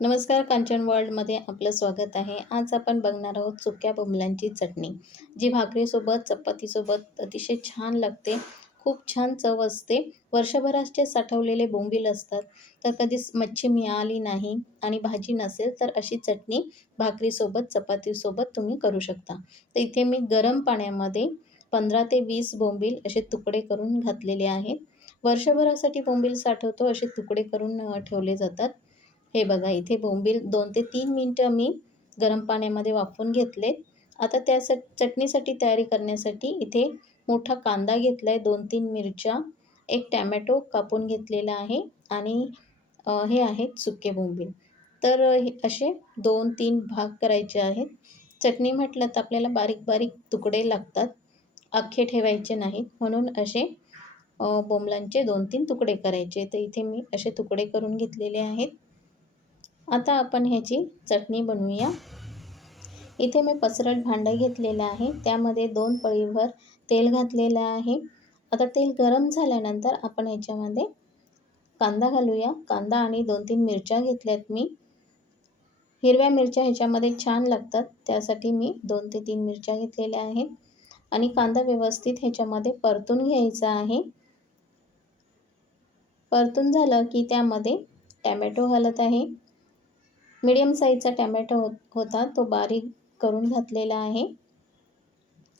नमस्कार, कांचन वर्ल्डमध्ये आपलं स्वागत आहे. आज आपण बघणार आहोत सुक्या बोंबलांची चटणी, जी भाकरीसोबत, चपातीसोबत अतिशय छान लागते. खूप छान चव असते. वर्षभराचे साठवलेले बोंबील असतात, तर कधीच मच्छी मिळाली नाही आणि भाजी नसेल, तर अशी चटणी भाकरीसोबत, चपातीसोबत तुम्ही करू शकता. तर इथे मी गरम पाण्यामध्ये 15 ते 20 बोंबील असे तुकडे करून घातलेले आहेत. वर्षभरासाठी बोंबील साठवतो असे तुकडे करून ठेवले जातात. हे बघा इथे बोंबील 2 ते 3 मिनिटं मी गरम पाण्यामध्ये वाफवून घेतले. आता चटणीसाठी तयारी करण्यासाठी इथे मोठा कांदा घेतला आहे, 2-3 मिरच्या, 1 टोमॅटो कापून घेतलेला आहे आणि हे आहेत सुके बोंबील. तर हे असे 2-3 भाग करायचे आहेत. चटणी म्हटलं तर आपल्याला बारीक-बारीक तुकडे लागतात, अख्खे ठेवायचे नाहीत. म्हणून असे बोंबलांचे 2-3 तुकडे करायचे. तर इथे मी असे तुकडे करून घेतलेले आहेत. आता आपण ह्याची चटणी बनवूया. इथे मी पसरट भांडं घेतलेलं आहे. त्यामध्ये 2 पळीभर तेल घातलेलं आहे. आता तेल गरम झाल्यानंतर आपण ह्याच्यामध्ये कांदा घालूया. कांदा आणि 2-3 मिरच्या घेतल्यात मी. हिरव्या मिरच्या ह्याच्यामध्ये छान लागतात, त्यासाठी मी 2 ते 3 मिरच्या घेतलेल्या आहेत आणि कांदा व्यवस्थित ह्याच्यामध्ये परतून घ्यायचा आहे. परतून झालं की त्यामध्ये टोमॅटो घालत आहे. मीडियम साईजचा टोमॅटो होता, तो बारीक करून घातलेला आहे.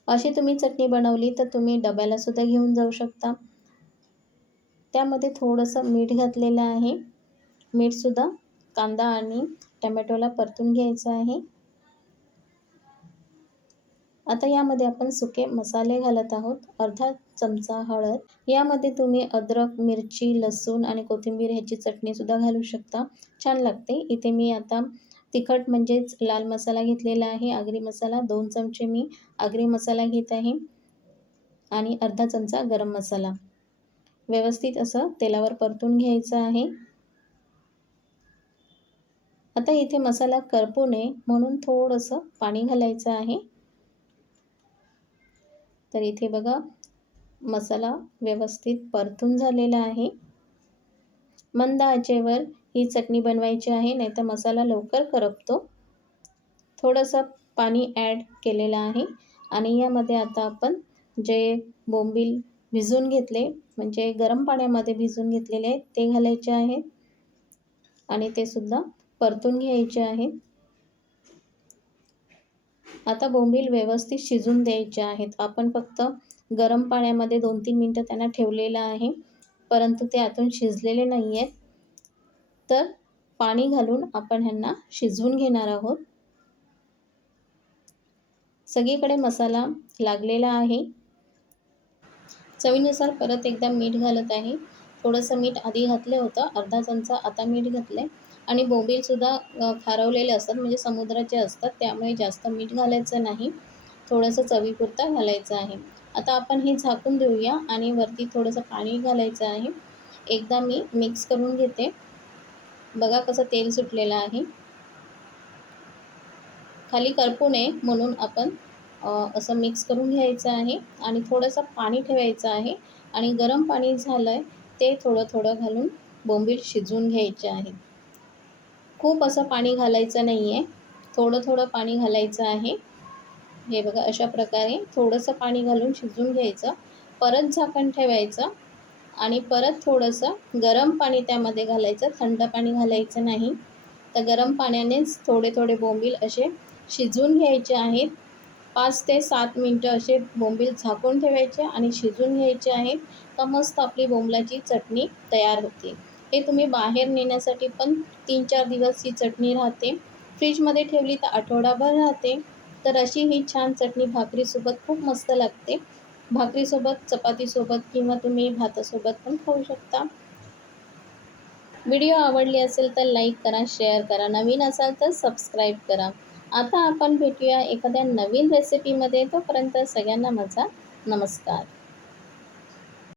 अशी तुम्ही चटणी बनवली तर तुम्ही डब्यालासुद्धा घेऊन जाऊ शकता. त्यामध्ये थोडंसं मीठ घातलेलं आहे. मीठसुद्धा कांदा आणि टोमॅटोला परतून घ्यायचं आहे. आता यामध्ये आपण सुके मसाले घालत आहोत. अर्धा चमचा हळद. यामध्ये तुम्ही अद्रक, मिरची, लसूण आणि कोथिंबीर ह्याची चटणीसुद्धा घालू शकता. छान लागते. इथे मी आता तिखट म्हणजेच लाल मसाला घेतलेला आहे. आगरी मसाला 2 चमचे मी आगरी मसाला घेत आहे आणि अर्धा चमचा गरम मसाला. व्यवस्थित असं तेलावर परतून घ्यायचं आहे. आता इथे मसाला करपू नये म्हणून थोडंसं पाणी घालायचं आहे. तर इथे बघा मसाला व्यवस्थित परतून झालेला आहे. मंद आचेवर ही चटणी बनवायची आहे, नाहीतर मसाला लवकर करपतो. थोडंसं पाणी ॲड केलेलं आहे आणि यामध्ये आता आपण जे बोंबील भिजवून घेतले, म्हणजे गरम पाण्यामध्ये भिजवून घेतलेले आहेत, ते घालायचे आहेत आणि ते सुद्धा परतून घ्यायचे आहेत. आता बोंबील व्यवस्थित शिजून द्यायचे आहेत. आपण फक्त गरम पाण्यामध्ये 2-3 मिनिटं त्यांना ठेवलेलं आहे, परंतु ते आतून शिजलेले नाही आहेत. तर पाणी घालून आपण ह्यांना शिजवून घेणार आहोत. सगळीकडे मसाला लागलेला आहे. चवीनुसार परत एकदा मीठ घालत आहे. थोडंसं मीठ आधी घातलं होतं, अर्धा चमचा आता मीठ घातलं आहे आणि बोंबीलसुद्धा खारवलेले असतात, म्हणजे समुद्राचे असतात, त्यामुळे जास्त मीठ घालायचं नाही. थोडंसं चवीपुरतं घालायचं आहे. आता आपण हे झाकून देऊया आणि वरती थोडंसं पाणी घालायचं आहे. एकदा मी मिक्स करून घेते. बघा कसं तेल सुटलेलं आहे. खाली करपू नये म्हणून आपण असं मिक्स करून घ्यायचं आहे आणि थोडंसं पाणी ठेवायचं आहे आणि गरम पाणी झालं आहे ते थोडं घालून बोंबील शिजवून घ्यायचे आहेत. खूप असं पाणी घालायचं नाही आहे, थोडं पाणी घालायचं आहे. हे बघा अशा प्रकारे थोडंसं पाणी घालून शिजवून घ्यायचं. परत झाकण ठेवायचं आणि परत थोडंसं गरम पाणी त्यामध्ये घालायचं, थंड पाणी घालायचं नाही. तर गरम पाण्यानेच थोडे बोंबील असे शिजवून घ्यायचे आहेत. 5 ते 7 मिनिटं असे बोंबील झाकून ठेवायचे आणि शिजवून घ्यायचे आहेत. तर मस्त आपली बोंबलाची चटणी तयार होते. हे तुम्ही बाहेर नेण्यासाठी पण 3-4 दिवस ही चटणी राहते. फ्रीजमध्ये ठेवली तर आठवडाभर राहते. तर अशी ही छान चटणी भाकरीसोबत खूप मस्त लागते. भाकरीसोबत, चपातीसोबत किंवा तुम्ही भातासोबत पण खाऊ शकता. व्हिडिओ आवडली असेल तर लाईक करा, शेअर करा. नवीन असाल तर सबस्क्राईब करा. आता आपण भेटूया एखाद्या नवीन रेसिपीमध्ये. तोपर्यंत सगळ्यांना माझा नमस्कार.